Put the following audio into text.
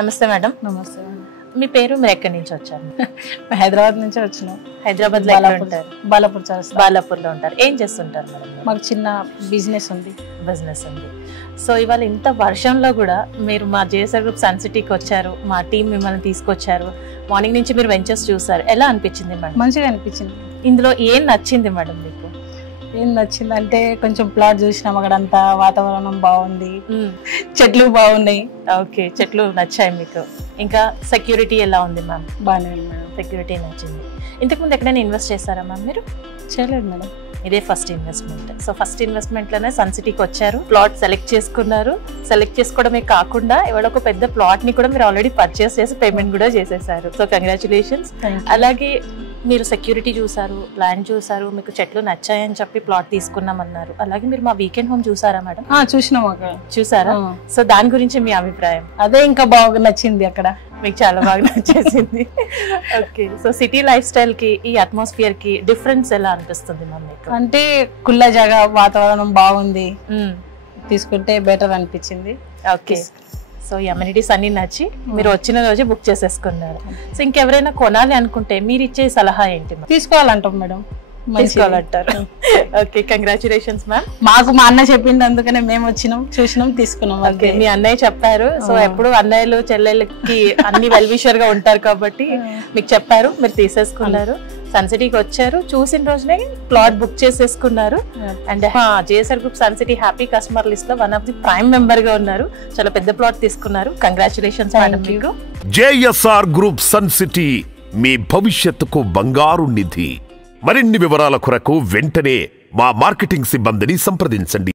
నమస్తే మేడం. నమస్తే. మీ పేరు, మీరు ఎక్కడి నుంచి వచ్చారు? హైదరాబాద్ నుంచి వచ్చినాం. హైదరాబాద్ లో ఉంటారు? బాలాపూర్ లో ఉంటారు. ఏం చేస్తుంటారు మేడం? మాకు చిన్న బిజినెస్ ఉంది. సో ఇవాళ ఇంత వర్షంలో కూడా మీరు మా జేఎస్ఆర్ గ్రూప్ సన్ సిటీకి వచ్చారు, మా టీం మిమ్మల్ని తీసుకొచ్చారు. మార్నింగ్ నుంచి మీరు వెంచర్స్ చూసారు, ఎలా అనిపించింది మేడం? మంచిగా అనిపించింది. ఇందులో ఏం నచ్చింది మేడం మీకు? ఏం నచ్చిందంటే కొంచెం ప్లాట్ చూసినాం, అక్కడంతా వాతావరణం బాగుంది, చెట్లు బాగున్నాయి. ఓకే, చెట్లు నచ్చాయి మీకు. ఇంకా సెక్యూరిటీ ఎలా ఉంది మ్యామ్? బాగానే ఉంది మేడం. సెక్యూరిటీ నచ్చింది. ఇంతకుముందు ఎక్కడైనా ఇన్వెస్ట్ చేశారా మ్యామ్ మీరు? చేయలేదు మేడం, ఇదే first investment. So first investment లోనే సన్ సిటీకి వచ్చారు, ప్లాట్ సెలెక్ట్ చేసుకున్నారు. సెలెక్ట్ చేసుకోవడమే కాకుండా ఇవాళ ఒక పెద్ద ప్లాట్ ని కూడా మీరు ఆల్రెడీ పర్చేస్ చేసి పేమెంట్ కూడా చేసేసారు. So congratulations. అలాగే మీరు సెక్యూరిటీ చూసారు, ప్లాన్ చూసారు, మీకు చెట్లు నచ్చాయని చెప్పి ప్లాట్ తీసుకున్నామన్నారు. అలాగే మీరు మా వీకెండ్ హోమ్ చూసారా మేడం? చూసినాం. చూసారా? సో దాని గురించి మీ అభిప్రాయం? అదే ఇంకా బాగా నచ్చింది, అక్కడ మీకు చాలా బాగా నచ్చేసింది. Okay, so city life style కి ఈ అట్మాస్ఫియర్ కి డిఫరెన్స్ ఎలా అనిపిస్తుంది మ్యామ్ మీకు? అంటే కుల్ల జాగా, వాతావరణం బాగుంది, తీసుకుంటే బెటర్ అనిపించింది. ఓకే, సో ఈ అమ్యూనిటీస్ అన్ని నచ్చి మీరు వచ్చిన రోజే బుక్ చేసేసుకున్నారు. సో ఇంకెవరైనా కొనాలి అనుకుంటే మీరు ఇచ్చే సలహా ఏంటి? తీసుకోవాలంటాం మేడం, తీసుకోవాలంటారు. Okay, congratulations ma'am. మాకు మా అన్న చెప్పింది, అందుకనే మేము వచ్చినాం, చూసినాం, తీసుకున్నాం. ఓకే, మీ అన్నయ్య చెప్పారు. సో ఎప్పుడు అన్నయ్యలు చెల్లెళ్ళకి అన్ని వెల్ విషర్ గా ఉంటారు కాబట్టి మీకు చెప్పారు, మీరు తీసేసుకున్నారు. సన్ సిటీకి వచ్చారు, చూసిన రోజునే ప్లాట్ బుక్ చేసేసుకున్నారు. And JSR group sun city happy customer list లో one of the prime member గా ఉన్నారు. చాలా పెద్ద ప్లాట్ తీసుకున్నారు. కంగ్రాచులేషన్స్ మేడం మీకు. జేఎస్ఆర్ గ్రూప్ సన్ సిటీ, మీ భవిష్యత్తుకు బంగారు నిధి. మరిన్ని వివరాల కొరకు వెంటనే మా మార్కెటింగ్ సిబ్బందిని సంప్రదించండి.